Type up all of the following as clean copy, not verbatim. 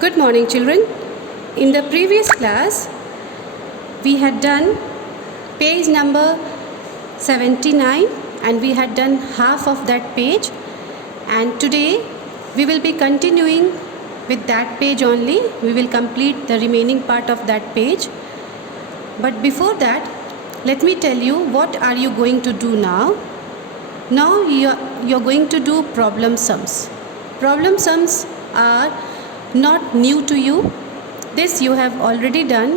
Good morning, children. In the previous class, we had done page number 79 and we had done half of that page, and today we will be continuing with that page only. We will complete the remaining part of that page. But before that, let me tell you what are you going to do now. Now you're going to do problem sums. Problem sums are not new to you. This you have already done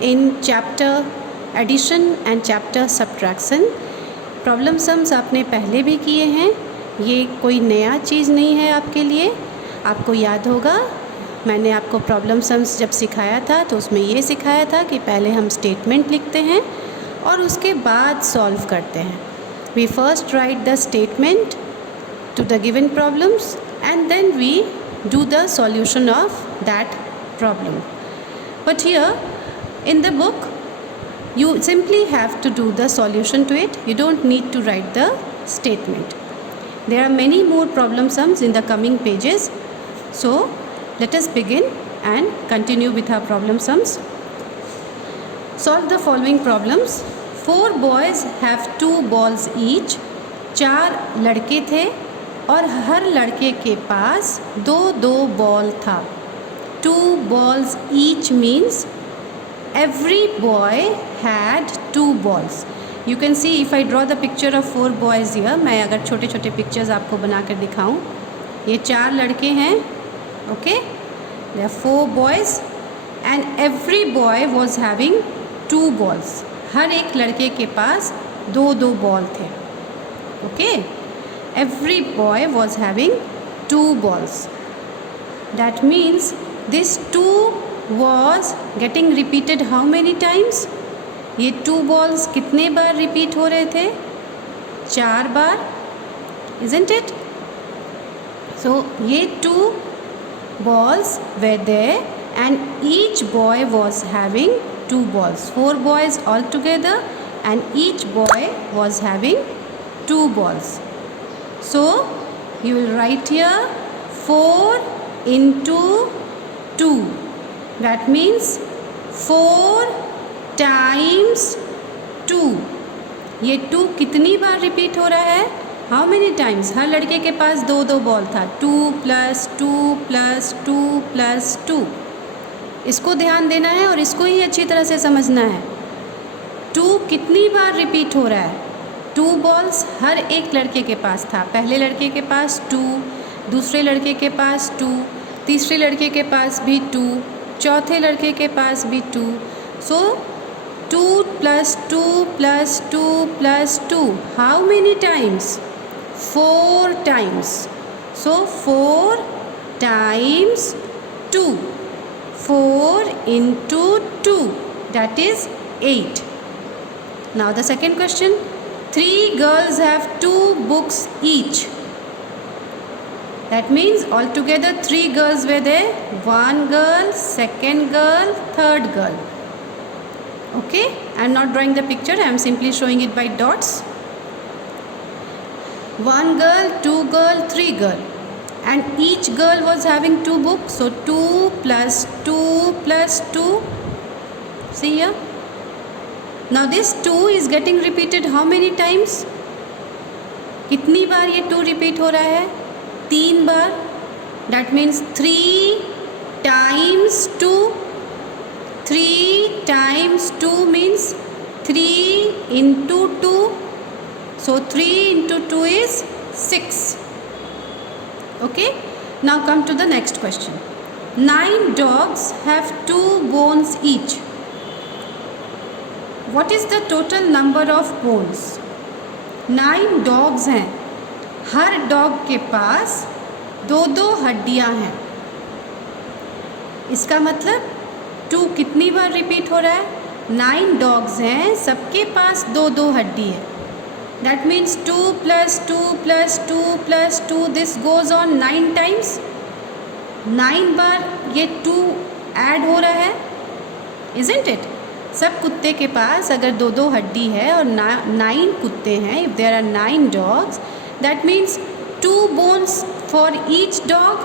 in chapter addition and chapter subtraction. Problem sums आपने पहले भी किए हैं, ये कोई नया चीज़ नहीं है आपके लिए. आपको याद होगा मैंने आपको प्रॉब्लम सम्स जब सिखाया था तो उसमें ये सिखाया था कि पहले हम स्टेटमेंट लिखते हैं और उसके बाद सॉल्व करते हैं. We first write the statement to the given problems and then we do the solution of that problem. But here in the book you simply have to do the solution to it. You don't need to write the statement. There are many more problem sums in the coming pages. So let us begin and continue with our problem sums. Solve the following problems. 4 boys have 2 balls each. 4 लड़के थे और हर लड़के के पास 2 ball था. 2 balls each means every boy had 2 balls. You can see if I draw the picture of 4 boys here. मैं अगर छोटे छोटे पिक्चर्स आपको बना कर दिखाऊं, ये 4 लड़के हैं. Okay, there are 4 boys and every boy was having 2 balls. हर एक लड़के के पास 2 बॉल थे. Okay, every boy was having 2 balls. That means this 2 was getting repeated how many times? ये 2 balls कितने बार repeat हो रहे थे? 4 बार, isn't it? So ये 2 balls were there and each boy was having 2 balls. 4 boys all together and each boy was having 2 balls. So you will write here 4 into 2. That means 4 times 2. ये 2 कितनी बार repeat हो रहा है? How many times? हर लड़के के पास 2 ball था. 2 + 2 + 2 + 2. इसको ध्यान देना है और इसको ही अच्छी तरह से समझना है. 2 कितनी बार रिपीट हो रहा है? 2 बॉल्स हर एक लड़के के पास था. पहले लड़के के पास 2, दूसरे लड़के के पास 2, तीसरे लड़के के पास भी 2, चौथे लड़के के पास भी 2. सो 2 + 2 + 2 + 2. How many times? 4 times. So 4 times 2. 4 into 2. That is 8. Now the second question. 3 girls have 2 books each. That means altogether 3 girls were there. 1 girl, second girl, third girl. Okay, I am not drawing the picture, I am simply showing it by dots. 1 girl, 2 girl, 3 girl, and each girl was having 2 books. So 2 + 2 + 2. See here. Now this 2 is getting repeated how many times? कितनी बार ये 2 repeat हो रहा है? 3 बार. That means 3 times 2. 3 times 2 means 3 into 2. So 3 into 2 is 6. Okay. Now come to the next question. 9 dogs have 2 bones each. What is the total number of bones? 9 dogs हैं. हर dog के पास 2 हड्डियाँ हैं. इसका मतलब 2 कितनी बार रिपीट हो रहा है? 9 डॉग्स हैं, सबके पास 2 हड्डी है. That means 2 + 2 + 2 + 2. This goes on 9 times. 9 बार ये 2 ऐड हो रहा है, isn't it? सब कुत्ते के पास अगर 2 हड्डी है और 9 कुत्ते हैं, if there are 9 dogs, that means 2 bones for each dog,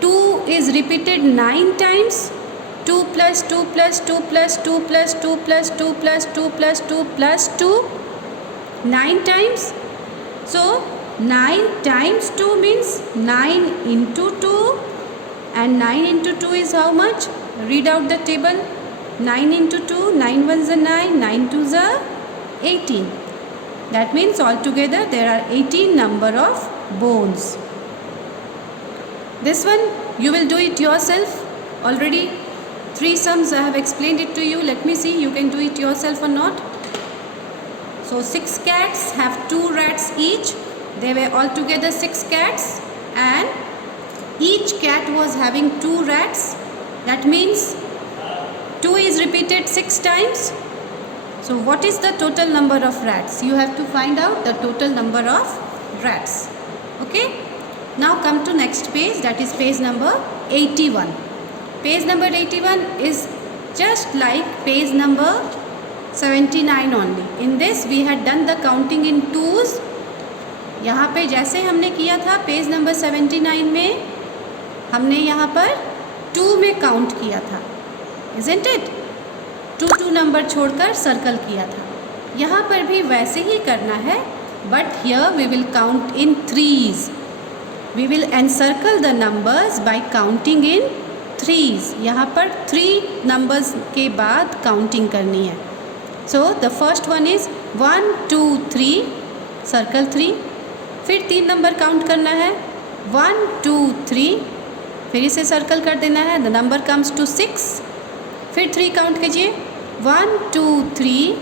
2 is repeated 9 times. 2 plus 2 plus 2 plus 2 plus 2 plus 2 plus 2 plus 2 plus 2, 9 times. So 9 times 2 means 9 into 2, and 9 into 2 is how much? Read out the table. 9 into 2, 9 ones are 9, 9 twos are 18. That means altogether there are 18 number of bones. This one you will do it yourself. Already 3 sums I have explained it to you. Let me see you can do it yourself or not. So 6 cats have 2 rats each. There were altogether 6 cats, and each cat was having 2 rats. That means 2 is repeated 6 times. So what is the total number of rats? You have to find out the total number of rats. Okay. Now come to next page, that is page number 81. Page number 81 is just like page number 79 only. In this we had done the counting in twos. यहाँ पे जैसे हमने किया था page number 79 में, हमने यहाँ पर 2 में काउंट किया था, isn't it? 2 नंबर छोड़कर सर्कल किया था. यहाँ पर भी वैसे ही करना है, but here we will count in threes. We will encircle the numbers by counting in threes. यहाँ पर 3 numbers के बाद counting करनी है. So the first one is 1 2 3, circle 3. फिर 3 नंबर काउंट करना है, 1 2 3, फिर इसे सर्कल कर देना है. The number comes to 6. फिर 3 काउंट कीजिए, 1 2 3,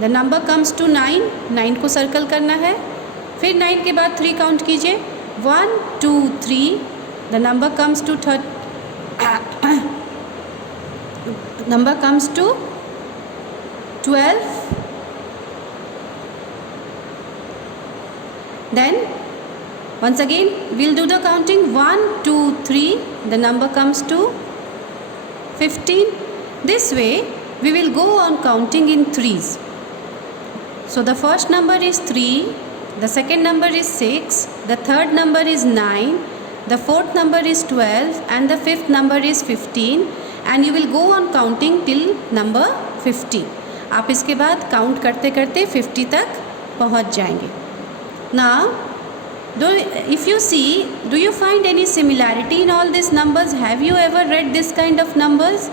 द नंबर कम्स टू 9. 9 को सर्कल करना है. फिर 9 के बाद 3 काउंट कीजिए, 1 2 3, the number comes to number comes to 12. Then once again we'll do the counting, 1 2 3, the number comes to 15. This way we will go on counting in threes. So the first number is 3, the second number is 6, the third number is 9, the fourth number is 12, and the fifth number is 15, and you will go on counting till number 50. आप इसके बाद count करते करते 50 तक पहुंच जाएंगे. Now, if you see, do you find any similarity in all these numbers? Have you ever read this kind of numbers?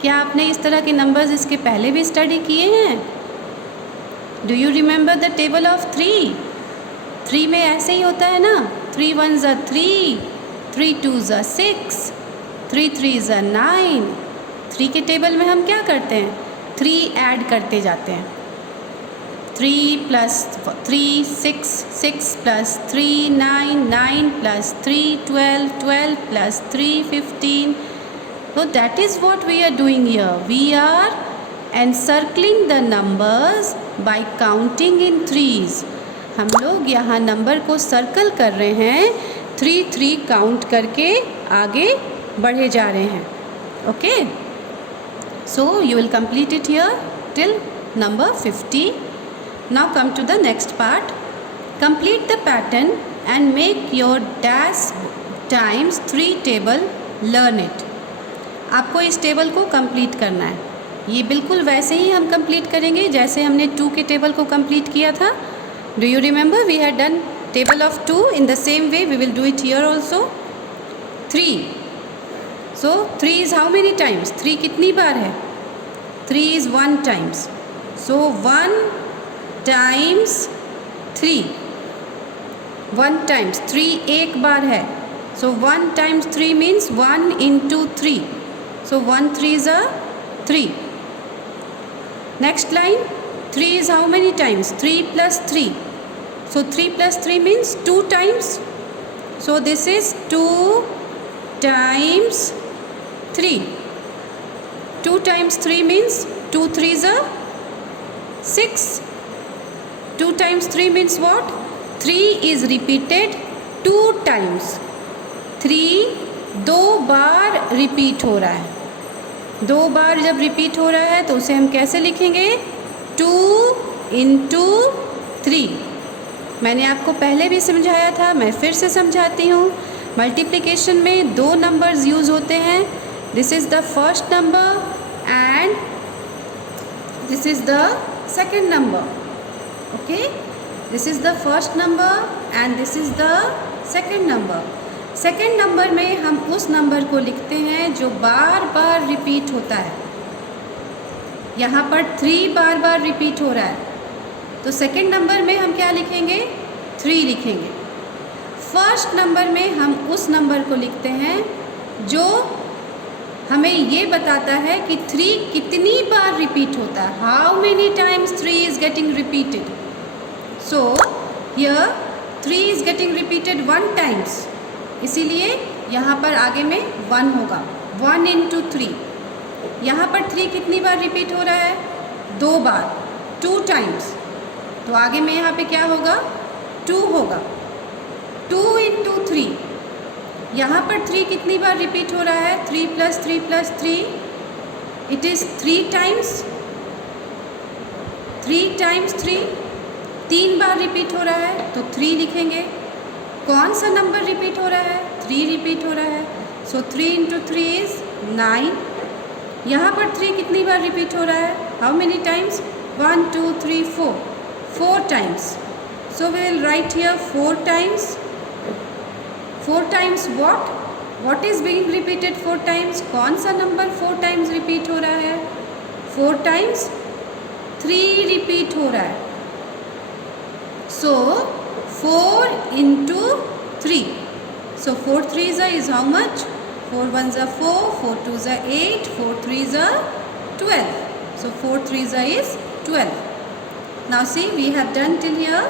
क्या आपने इस तरह के numbers इसके पहले भी स्टडी किए हैं? Do you remember the table of 3? 3 में ऐसे ही होता है ना, 3 ones are 3, 3 twos are 6, 3 threes are 9. 3 के टेबल में हम क्या करते हैं? 3 ऐड करते जाते हैं. 3 plus 3 6, 6 plus 3 9, 9 plus 3 12, 12 plus 3 15. So that is what we are doing here. We are encircling the numbers by counting in threes. हम लोग यहाँ नंबर को सर्कल कर रहे हैं, 3 काउंट करके आगे बढ़े जा रहे हैं. Okay, so you will complete it here till number 50. Now come to the next part. Complete the pattern and make your dash times 3 table. Learn it. आपको इस टेबल को कंप्लीट करना है. ये बिल्कुल वैसे ही हम कंप्लीट करेंगे जैसे हमने 2 के टेबल को कंप्लीट किया था. Do you remember we had done table of 2? In the same way we will do it here also. 3. So 3 is how many times? 3 कितनी बार है? 3 is 1 times. So 1 times 3. 1 times 3 एक बार है. So 1 times 3 means 1 into 3. So 1 3s are 3. Next line, 3 is how many times? 3 plus 3. So 3 plus 3 means 2 times. So this is 2 times 3. 2 times 3 means 2 3s are 6. 2 times 3 means what? 3 is repeated 2 times. 3 2 bar repeat हो रहा है. 2 बार जब repeat हो रहा है तो उसे हम कैसे लिखेंगे? 2 into 3. मैंने आपको पहले भी समझाया था, मैं फिर से समझाती हूँ. मल्टीप्लिकेशन में दो नंबर्स यूज़ होते हैं. This is the first number and this is the second number. Okay, this is the first number and this is the second number. Second number में हम उस नंबर को लिखते हैं जो बार बार रिपीट होता है. यहाँ पर 3 बार बार रिपीट हो रहा है, तो सेकेंड नंबर में हम क्या लिखेंगे? 3 लिखेंगे. फर्स्ट नंबर में हम उस नंबर को लिखते हैं जो हमें ये बताता है कि 3 कितनी बार रिपीट होता है. How many times 3 is getting repeated. So here 3 is getting repeated 1 times, इसीलिए यहाँ पर आगे में 1 होगा. 1 into 3. यहाँ पर 3 कितनी बार रिपीट हो रहा है? 2 बार, 2 टाइम्स. तो आगे में यहाँ पे क्या होगा? 2 होगा. 2 into 3. यहाँ पर 3 कितनी बार रिपीट हो रहा है? 3 + 3 + 3. It is 3 times. 3 times 3, 3 bar repeat हो रहा है, तो 3 लिखेंगे. कौन सा नंबर रिपीट हो रहा है? 3 रिपीट हो रहा है. सो 3 into 3 इज़ 9. यहाँ पर 3 कितनी बार रिपीट हो रहा है? How many times? 1 2 3 4. 4 times. So we will write here 4 times. 4 times what? What is being repeated 4 times? कौन सा नंबर 4 टाइम्स रिपीट हो रहा है? 4 टाइम्स 3 रिपीट हो रहा है. सो 4 into 3. So 4 3s is how much? 4 1s are 4, 4 2s are 8, 4 3s are 12. So 4 3s is 12. Now see, we have done till here.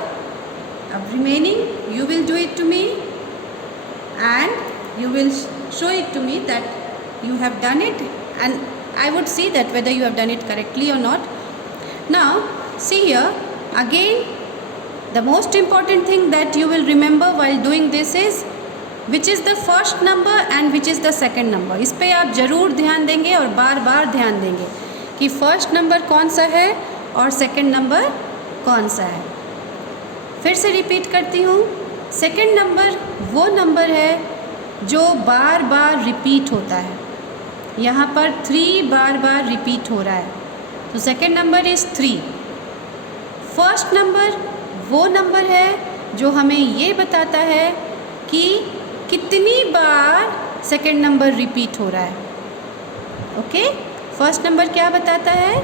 Now remaining, you will do it to me and you will show it to me that you have done it, and I would see that whether you have done it correctly or not. Now see here again, the most important thing that you will remember while doing this is which is the first number and which is the second number. इस पे आप ज़रूर ध्यान देंगे और बार बार ध्यान देंगे कि फर्स्ट नंबर कौन सा है और सेकंड नंबर कौन सा है. फिर से रिपीट करती हूँ. सेकंड नंबर वो नंबर है जो बार बार रिपीट होता है. यहाँ पर 3 बार बार रिपीट हो रहा है, तो second number is 3. First number वो नंबर है जो हमें ये बताता है कि कितनी बार सेकंड नंबर रिपीट हो रहा है. ओके, फर्स्ट नंबर क्या बताता है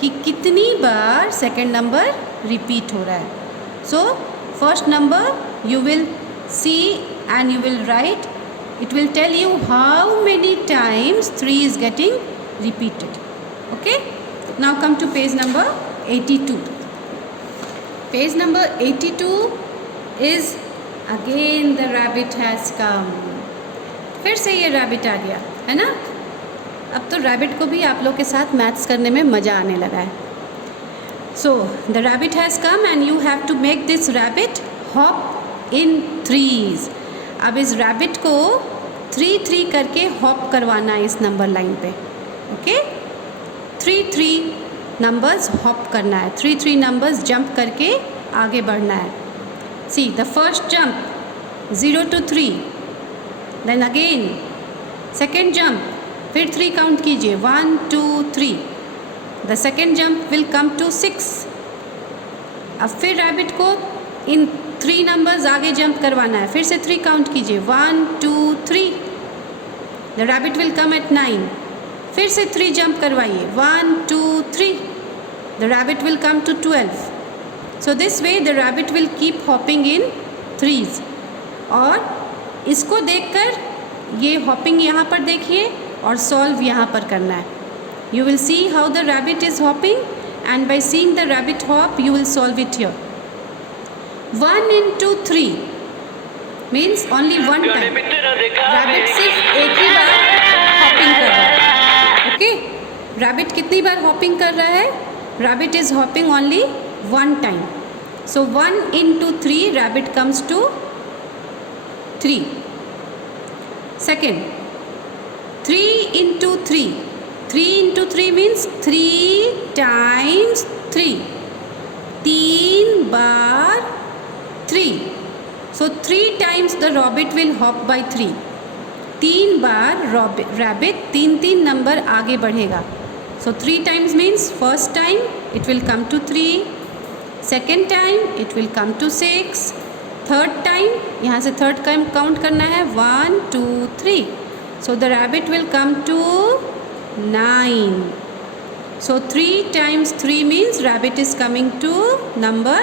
कि कितनी बार सेकंड नंबर रिपीट हो रहा है. So first number you will see and you will write. It will tell you how many times 3 is getting repeated. Okay, now come to page number 82. Page number 82 is again the rabbit has come. फिर से ये rabbit आ गया है ना. अब तो rabbit को भी आप लोग के साथ मैथ्स करने में मज़ा आने लगा है. So the rabbit has come and you have to make this rabbit hop in 3s. अब इस रैबिट को 3-3 करके हॉप करवाना है इस नंबर लाइन पे. ओके, 3-3 नंबर्स हॉप करना है. 3-3 नंबर्स जंप करके आगे बढ़ना है. See the first jump 0 to 3, then again second jump, फिर 3 काउंट कीजिए 1 2 3. The second jump will come to 6. अब फिर रैबिट को इन 3 नंबर्स आगे जंप करवाना है. फिर से 3 काउंट कीजिए 1 2 3. The rabbit will come at 9. फिर से 3 जंप करवाइए 1 2 3. The rabbit will come to 12. So this way the rabbit will keep hopping in 3s. और इसको देखकर ये हॉपिंग यहाँ पर देखिए और सॉल्व यहाँ पर करना है. You will see how the rabbit is hopping and by seeing the rabbit hop you will solve it here. 1 into 3 means only one time. Rabbit सिर्फ एक ही बार हॉपिंग कर रहा है. ओके, रैबिट कितनी बार हॉपिंग कर रहा है? Rabbit is hopping only 1 time. So 1 into 3 rabbit comes to 3. Second 3 into 3. 3 into 3 means 3 times 3. 3 bar 3. So 3 times the rabbit will hop by 3. 3 bar rabbit 3 number आगे बढ़ेगा. So 3 times means first time it will come to 3, second time it will come to 6, third time यहाँ से third time count करना है 1, 2, 3. So the rabbit will come to 9. So 3 times 3 means rabbit is coming to number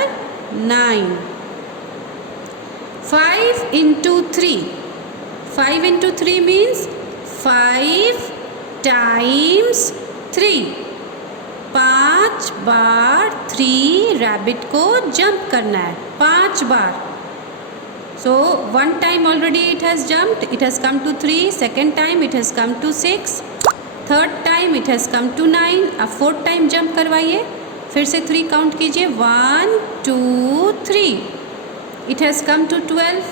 9. 5 into 3. 5 into 3 means 5 times 3. 5 bar 3 rabbit को jump करना है. 5 बार. So 1 time already it has jumped. It has come to 3. Second time it has come to 6. Third time it has come to 9. अब fourth time jump करवाइए. फिर से 3 count कीजिए. 1, 2, 3. It has come to 12.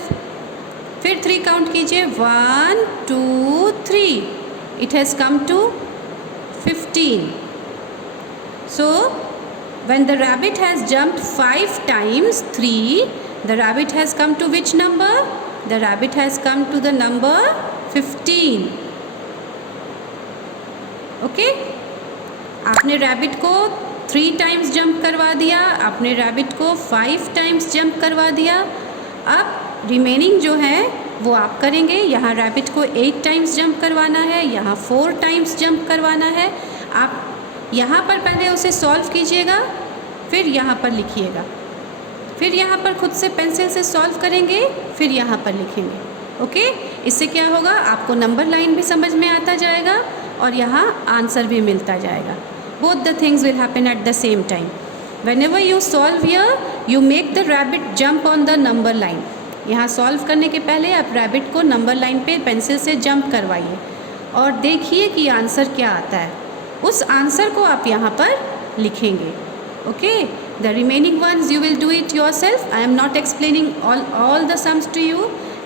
फिर 3 count कीजिए. 1, 2, 3. It has come to 15. So when the rabbit has jumped 5 times 3, the rabbit has come to which number? The rabbit has come to the number 15. Okay आपने rabbit को 3 times jump करवा दिया. आपने rabbit को 5 times jump करवा दिया. अब remaining जो है वो आप करेंगे. यहाँ रैबिट को 8 टाइम्स जंप करवाना है. यहाँ 4 टाइम्स जंप करवाना है. आप यहाँ पर पहले उसे सॉल्व कीजिएगा, फिर यहाँ पर लिखिएगा. फिर यहाँ पर खुद से पेंसिल से सॉल्व करेंगे, फिर यहाँ पर लिखेंगे. ओके इससे क्या होगा, आपको नंबर लाइन भी समझ में आता जाएगा और यहाँ आंसर भी मिलता जाएगा. Both the things will happen at the same time. When ever you solve here you make the rabbit jump on the number line. यहाँ सॉल्व करने के पहले आप रैबिट को नंबर लाइन पे पेंसिल से जंप करवाइए और देखिए कि आंसर क्या आता है. उस आंसर को आप यहाँ पर लिखेंगे. Okay the remaining ones you will do it your self. I am not explaining all the sums to you.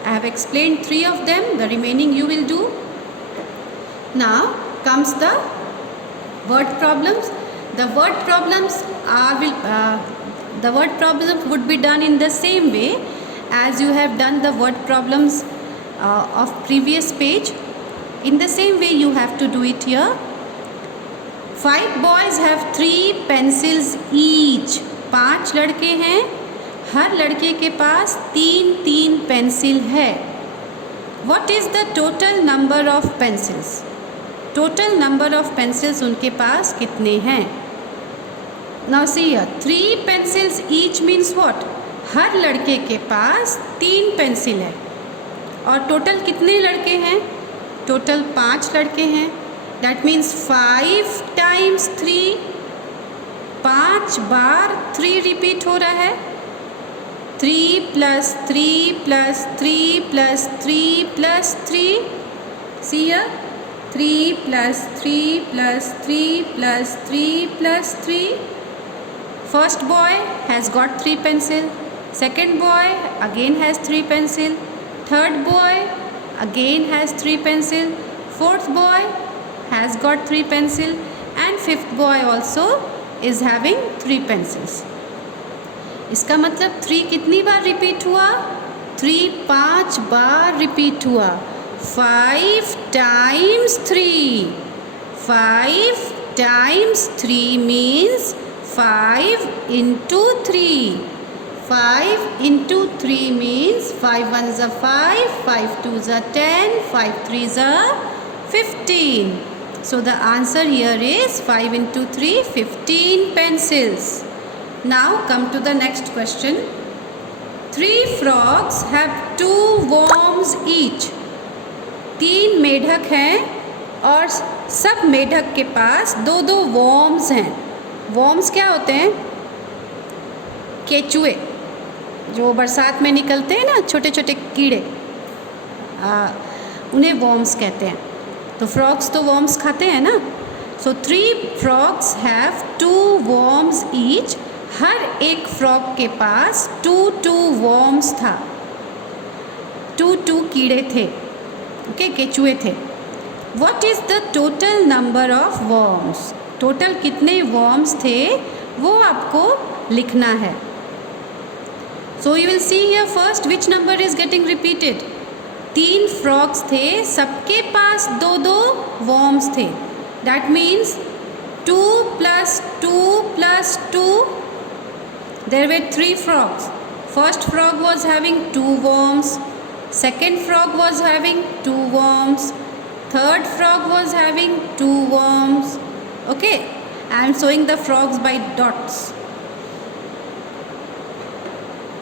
I have explained 3 of them. The remaining you will do. Now comes the word problems. The word problems would be done in the same way as you have done the word problems of previous page. In the same way you have to do it here. 5 boys have 3 pencils each. 5 लड़के हैं, हर लड़के के पास 3 pencil है. What is the total number of pencils? Total number of pencils उनके पास कितने हैं? Now see here 3 pencils each means what? हर लड़के के पास 3 पेंसिल है. और टोटल कितने लड़के हैं? टोटल 5 लड़के हैं. That means 5 times 3. 5 bar 3 repeat हो रहा है. 3 plus 3 plus 3 plus 3 plus 3. C here 3 plus 3 plus 3 plus 3 plus 3. First boy has got 3 pencil. Second boy again has 3 pencil. Third boy again has 3 pencil. Fourth boy has got 3 pencil. And fifth boy also is having 3 pencils. इसका मतलब 3 कितनी बार repeat हुआ? 3 5 बार repeat हुआ. 5 times 3. 5 times 3 means 5 into 3. 5 into 3 means 5 ones are 5, 5 twos are 10, 5 threes are 15. So the answer here is 5 into 3, 15 pencils. Now come to the next question. 3 frogs have 2 worms each. 3 मेढक हैं और सब मेढक के पास 2 worms हैं. Worms क्या होते हैं? केचुए जो बरसात में निकलते हैं ना, छोटे छोटे कीड़े, उन्हें वॉर्म्स कहते हैं. तो फ्रॉग्स तो वॉर्म्स खाते हैं ना. सो 3 फ्रॉग्स हैव 2 वॉर्म्स ईच. हर एक फ्रॉग के पास 2 वॉर्म्स था. 2 कीड़े थे. ओके केचुए थे. What is the total number of worms? Total कितने वॉर्म्स थे वो आपको लिखना है. So you will see here first which number is getting repeated. 3 frogs थे, सबके पास 2 worms थे. That means 2 plus 2 plus 2. There were 3 frogs. First frog was having 2 worms. Second frog was having 2 worms. Third frog was having 2 worms. Okay, I am showing the frogs by dots.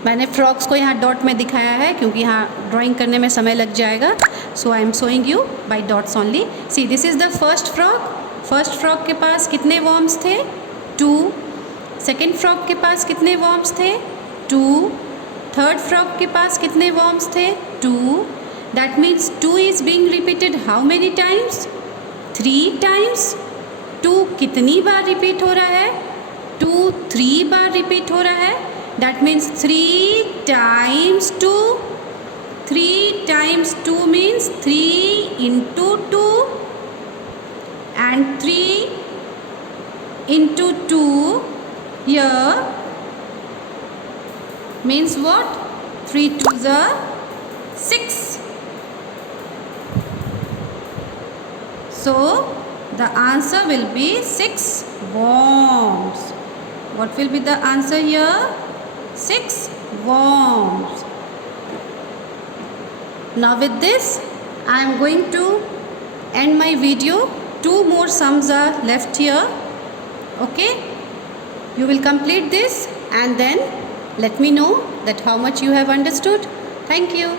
मैंने frogs को यहाँ dot में दिखाया है क्योंकि यहाँ drawing करने में समय लग जाएगा. So I am showing you by dots only. See this is the first frog. First frog के पास कितने वर्म्स थे? 2. सेकेंड फ्रॉग के पास कितने वर्म्स थे? 2. थर्ड फ्रॉग के पास कितने वर्म्स थे? 2. That means 2 is being repeated how many times? 3 times. 2 कितनी बार रिपीट हो रहा है? 2 3 बार रिपीट हो रहा है. That means 3 times 2. 3 times 2 means 3 into 2, and 3 into 2 here means what? 3 2s are 6. So the answer will be 6 worms. What will be the answer here? 6 worms. Now with this I am going to end my video. 2 more sums are left here. Okay, you will complete this and then let me know that how much you have understood. Thank you.